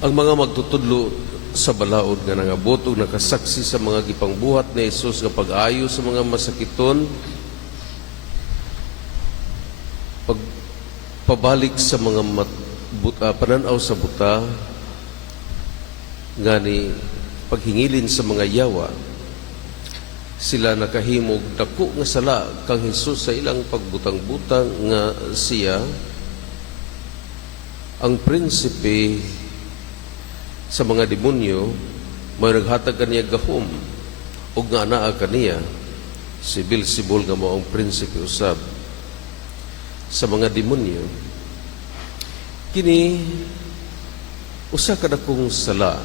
Ang mga magtutudlo sa balaod nga nangabot ug nakasaksi sa mga gipangbuhat ni Hesus nga pag-ayo sa mga masakiton, pagpabalik sa mga pananaw sa buta, ngani paghingilin sa mga yawa, sila nakahimog dako nga sala kang Hesus sa ilang pagbutang-butang nga siya ang prinsipe sa mga demonyo, may naghatag kaniya gahom ug nga anaa kaniya si Beelzebul nga mao ang prinsipe usab sa mga demonyo. Kini usa ka dakong sala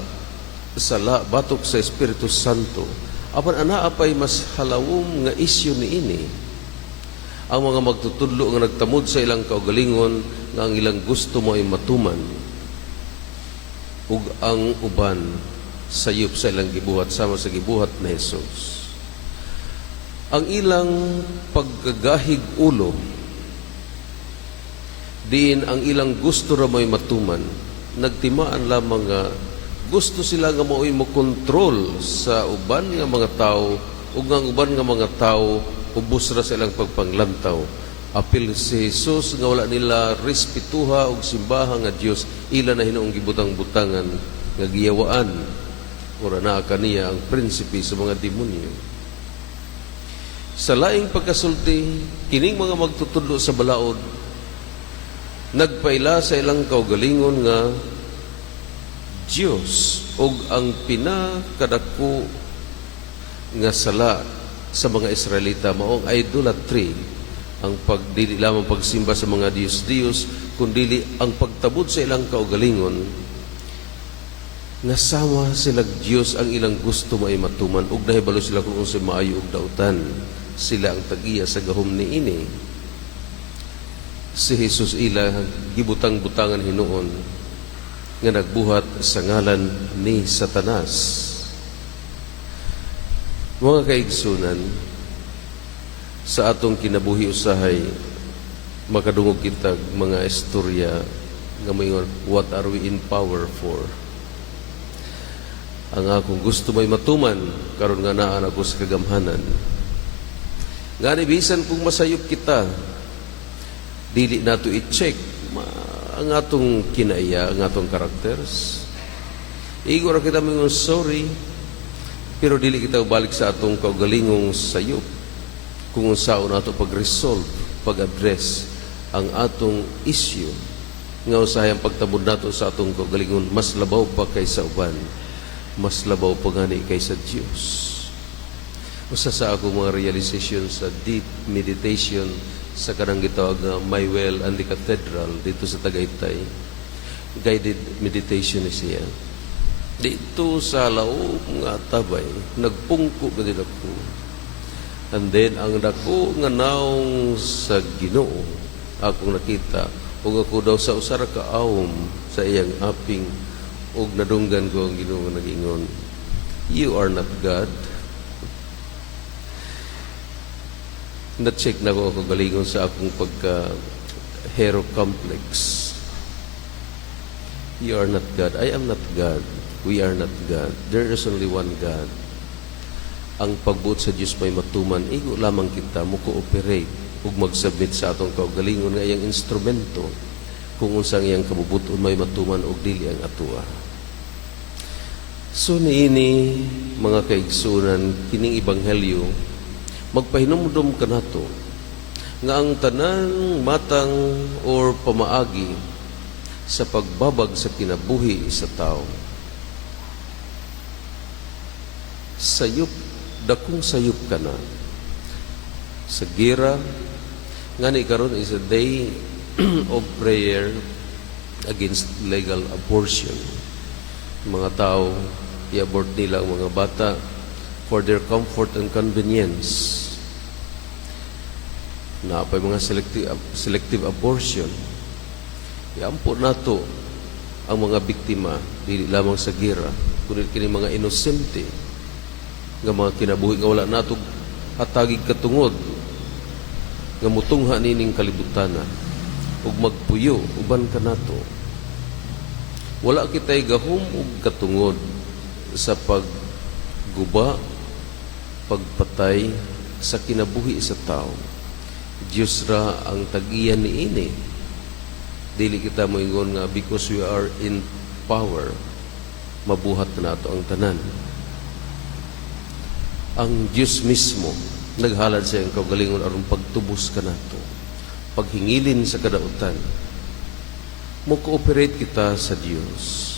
batok sa Espiritu Santo. Apan anaa pay mas halawom nga isyu niini, ang mga magtutudlo nga nagtamod sa ilang kaugalingon nga ang ilang gusto mo ay matuman, ug ang uban sayop sa ilang gibuhat sama sa gibuhat ni Hesus. Ang ilang pagkagahig ulo, diin ang ilang gusto ra mo'y matuman, nagtimaan lamang nga gusto sila nga mo'y mokontrol sa uban nga mga tao, ug ang uban nga mga tao ubos ra sa ilang pagpanglantaw. Apil si Jesus nga wala nila respetuha og simbahan nga Dios, ila na hinuong gibutang-butangan nga giyawaan ora na kaniya ang prinsipe sa mga demonyo. Sa laing pagkasulti, kining mga magtutudlo sa balaod nagpaila sa ilang kaugalingon nga Dios og ang pinakadako nga sala sa mga Israelita maong idolatry, ang dili lamang pagsimba sa mga Diyos-Diyos, kundi ang pagtabod sa ilang kaugalingon, nasama silang Diyos ang ilang gusto may matuman, ug nahibalo sila kung unsay maayo ug dautan. Sila ang tagiya sa gahom niini. Si Jesus ila gibutang-butangan hinuon nga nagbuhat sa ngalan ni Satanas. Mga kaigsunan, sa atong kinabuhi usahay, makadungog kita mga istorya nga mayon, what are we in power for? Ang akong gusto may matuman karon nga naa ako sa kagamhanan. Ngani bisan kung masayop kita, dili nato i-check ang atong kinaiya, ang atong characters. Igo ra kita mingon sorry, pero dili kita balik sa atong kaugalingong sayop kung unsaon nato pag-resolve, pag-address ang atong issue nga usahang pagtabod nato sa atong kaugalingon, mas labaw pa kaysa uban, mas labaw pa gani kaysa Dios. Usa sa akong mga realization sa deep meditation sa kanang gitawag nga My Well and the Cathedral dito sa Tagaytay, guided meditation siya. Dito sa laog nga tabay, nagpungko na din ako. And then, ang dako nga naong sa Ginoo, akong nakita, ug ako daw sa usara ka awom sa iyang aping, ug nadunggan ko ang Ginoo nga nagingon, you are not God. Na-check na ko ako galingon sa akong pagka-hero complex. You are not God. I am not God. We are not God. There is only one God. Ang pagbuot sa Diyos may matuman, igo lamang kita mo cooperate ug mag-submit sa atong kaugalingon nga iyang instrumento kung unsang iyang kabubuton may matuman og dili ang atua. So niini mga kaigsunan, kining ebanghelyo magpahinumdum kanato nga ang tanang matang or pamaagi sa pagbabag sa kinabuhi sa tao, sayop, dakong sayop ka na sa gira. Ngani karon is a day of prayer against legal abortion. Mga tao i-abort nila ang mga bata for their comfort and convenience. Na pa mga selective abortion. Iampo nato ang mga biktima dili lamang sa gira, kundi kini mga inosente nga mga kinabuhi nga wala nato hatagig katungod nga mutungha nining kalibutana ug magpuyo uban ka nato. Wala kita'y gahom ug katungod sa pagguba, pagpatay sa kinabuhi sa tao. Diyos ra ang tag-iyan niini. Dili kita moingon nga because we are in power, mabuhat na nato ang tanan. Ang Diyos mismo naghalad sa iyang kaugalingon aron pagtubos ka nato, paghingilin sa kadautan. Mo-cooperate kita sa Dios.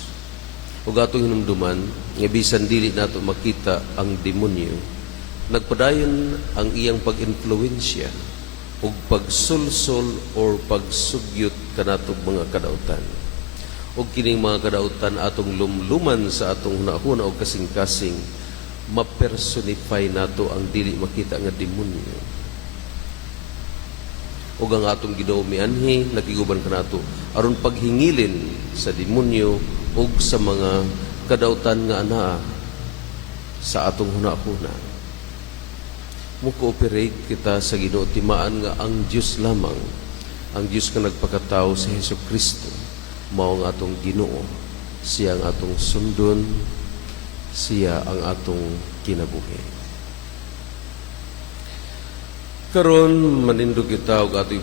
Ug atong hinumduman nga bisan dili nato makita ang demonyo, nagpadayon ang iyang pag-influensya ug pagsulsol or pagsugyot kanatong mga kadautan. Ug kining mga kadautan atong lumluman sa atong hunahuna o kasing-kasing, ma-personify nato ang dili makita nga demonyo. Ug ang atong Ginoo mianhi nakiguban kanato aron paghingilin sa demonyo ug sa mga kadautan nga anaa sa atong hunahuna. Mo-cooperate kita sa Ginoo, timaan nga ang Dios lamang, ang Dios nga nagpakatao si Hesukristo, mao ang atong Ginoo. Siya ang atong sundon, siya ang atong kinabuhi. Karon manindog kita og ato'y